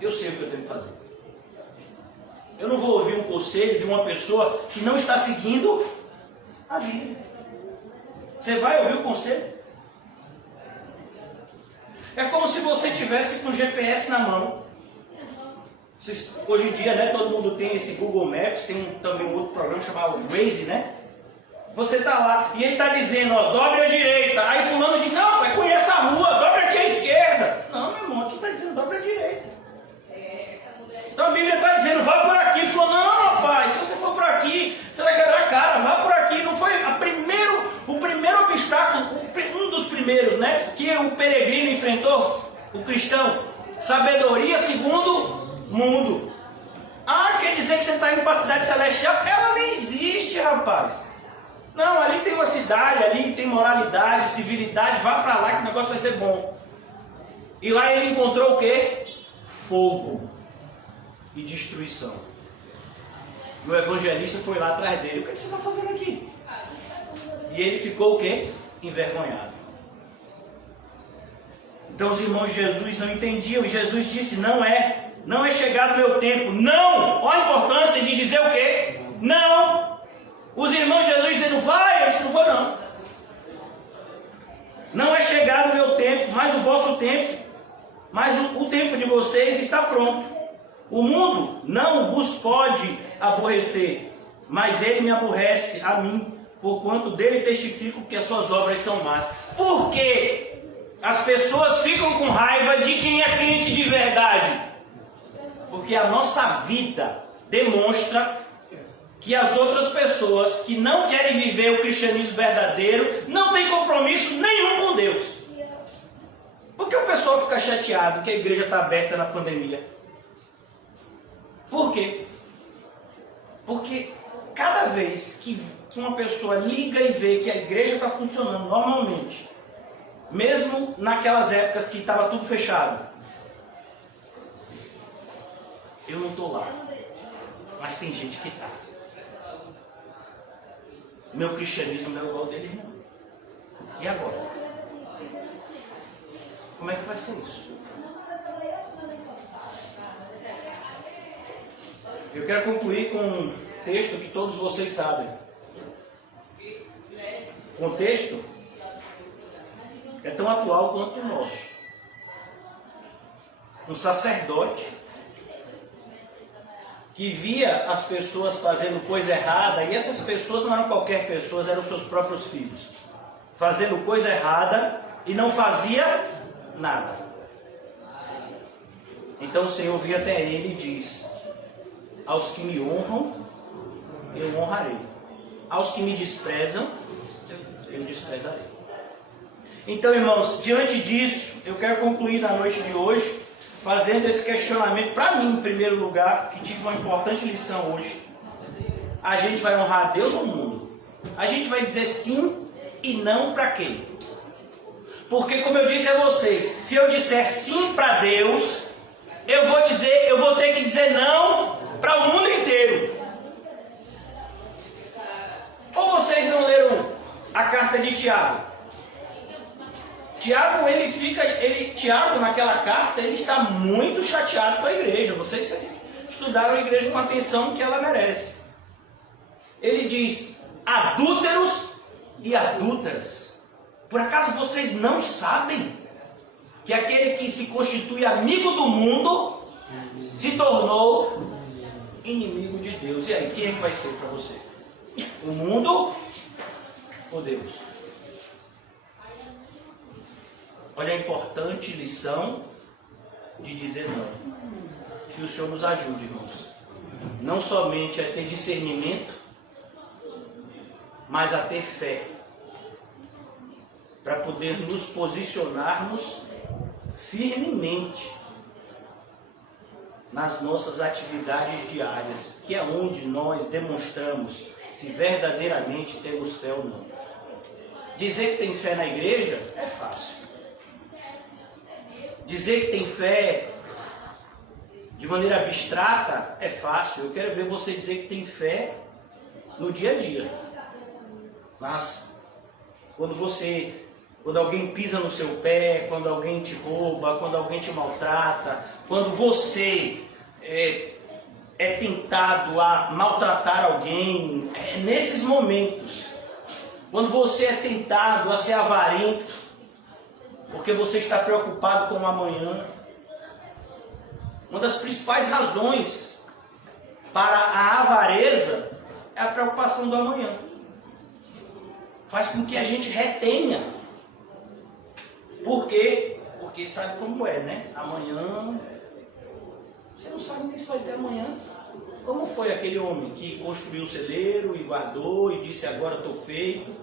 Eu sei o que eu tenho que fazer. Eu não vou ouvir um conselho de uma pessoa que não está seguindo a Bíblia. Você vai ouvir o conselho? É como se você tivesse com o GPS na mão. Hoje em dia, né, todo mundo tem esse Google Maps, tem também um outro programa chamado Waze, né? Você está lá e ele está dizendo, ó, dobre à direita. Aí fulano diz, não, pai, conheça a rua, dobre aqui à esquerda. Não, meu irmão, aqui está dizendo, dobre à direita. Então a Bíblia está dizendo, vá por aqui. Falou, não, rapaz, se você for por aqui, você vai quebrar a cara, vá por aqui. Não foi o primeiro obstáculo, um dos primeiros, né, que o peregrino enfrentou, o cristão. Sabedoria segundo mundo. Ah, quer dizer que você está indo para a cidade celestial? Ela nem existe, rapaz. Não, ali tem uma cidade, ali tem moralidade, civilidade, vá para lá que o negócio vai ser bom. E lá ele encontrou o quê? Fogo e destruição. E o evangelista foi lá atrás dele. O que você está fazendo aqui? E ele ficou o quê? Envergonhado. Então os irmãos de Jesus não entendiam. E Jesus disse, não é chegado o meu tempo. Não! Olha a importância de dizer o quê? Não! Os irmãos de Jesus dizendo, vai, eu disse, não vou não. Não é chegado o meu tempo, mas o vosso tempo. Mas o tempo de vocês está pronto. O mundo não vos pode aborrecer, mas ele me aborrece a mim, porquanto dele testifico que as suas obras são más. Por quê? As pessoas ficam com raiva de quem é crente de verdade. Porque a nossa vida demonstra que as outras pessoas que não querem viver o cristianismo verdadeiro não têm compromisso nenhum com Deus. Por que o pessoal fica chateado que a igreja está aberta na pandemia? Por quê? Porque cada vez que uma pessoa liga e vê que a igreja está funcionando normalmente, mesmo naquelas épocas que estava tudo fechado, eu não estou lá, mas tem gente que está. Meu cristianismo não é igual ao dele, não. E agora? Como é que vai ser isso? Eu quero concluir com um texto que todos vocês sabem. O texto é tão atual quanto o nosso. Um sacerdote que via as pessoas fazendo coisa errada, e essas pessoas não eram qualquer pessoas, eram seus próprios filhos, fazendo coisa errada e não fazia nada. Então o Senhor via até ele e diz, aos que me honram, eu honrarei. Aos que me desprezam, eu desprezarei. Então, irmãos, diante disso, eu quero concluir na noite de hoje, fazendo esse questionamento para mim, em primeiro lugar, que tive uma importante lição hoje. A gente vai honrar a Deus ou o mundo? A gente vai dizer sim e não para quem? Porque, como eu disse a vocês, se eu disser sim para Deus, eu vou ter que dizer não para o mundo inteiro. Ou vocês não leram a carta de Tiago? Tiago, naquela carta, ele está muito chateado com a igreja. Vocês estudaram a igreja com a atenção que ela merece. Ele diz, adúlteros e adúlteras. Por acaso vocês não sabem que aquele que se constitui amigo do mundo se tornou inimigo de Deus? E aí, quem é que vai ser para você? O mundo ou Deus? Olha a importante lição de dizer não. Que o Senhor nos ajude, irmãos. Não somente a ter discernimento, mas a ter fé. Para poder nos posicionarmos firmemente nas nossas atividades diárias, que é onde nós demonstramos se verdadeiramente temos fé ou não. Dizer que tem fé na igreja é fácil. Dizer que tem fé de maneira abstrata é fácil. Eu quero ver você dizer que tem fé no dia a dia. Mas quando você quando alguém pisa no seu pé, quando alguém te rouba, quando alguém te maltrata, quando você é tentado a maltratar alguém, nesses momentos, quando você é tentado a ser avarento, porque você está preocupado com o amanhã, uma das principais razões para a avareza é a preocupação do amanhã. Faz com que a gente retenha. Por quê? Porque sabe como é, né? Amanhã, você não sabe nem se vai ter amanhã. Como foi aquele homem que construiu o celeiro e guardou e disse agora estou feito?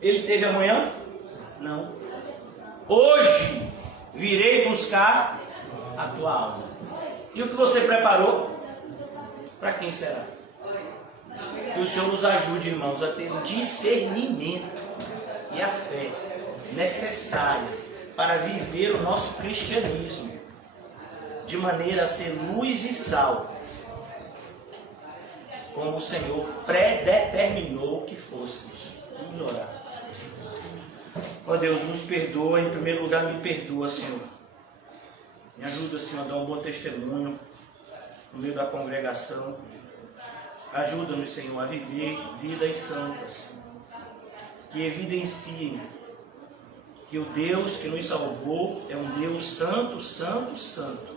Ele teve amanhã? Não. Hoje virei buscar a tua alma. E o que você preparou? Para quem será? Que o Senhor nos ajude, irmãos, a ter o discernimento e a fé necessárias para viver o nosso cristianismo de maneira a ser luz e sal, como o Senhor predeterminou que fôssemos. Vamos orar. Ó Deus, nos perdoa, em primeiro lugar me perdoa, Senhor. Me ajuda, Senhor, a dar um bom testemunho no meio da congregação. Ajuda-nos, Senhor, a viver vidas santas, que evidenciem que o Deus que nos salvou é um Deus santo, santo, santo,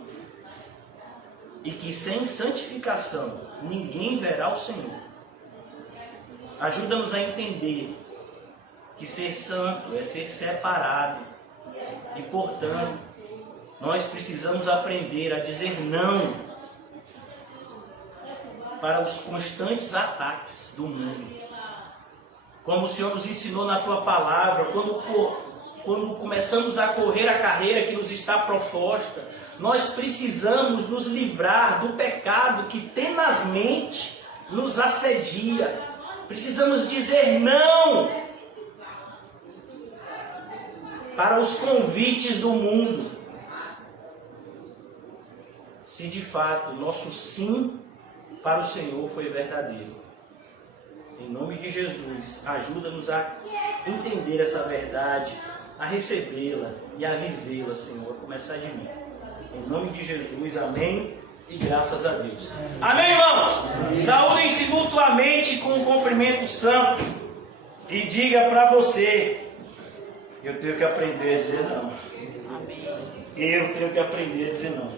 e que sem santificação ninguém verá o Senhor. Ajuda-nos a entender que ser santo é ser separado, e portanto nós precisamos aprender a dizer não para os constantes ataques do mundo. Como o Senhor nos ensinou na tua palavra, quando começamos a correr a carreira que nos está proposta, nós precisamos nos livrar do pecado que tenazmente nos assedia. Precisamos dizer não para os convites do mundo. Se de fato nosso sim para o Senhor foi verdadeiro. Em nome de Jesus, ajuda-nos a entender essa verdade, a recebê-la e a vivê-la, Senhor, a começar de mim. Em nome de Jesus, amém e graças a Deus. Amém, irmãos? Saúdem-se mutuamente com um cumprimento santo e diga para você: eu tenho que aprender a dizer não. Eu tenho que aprender a dizer não.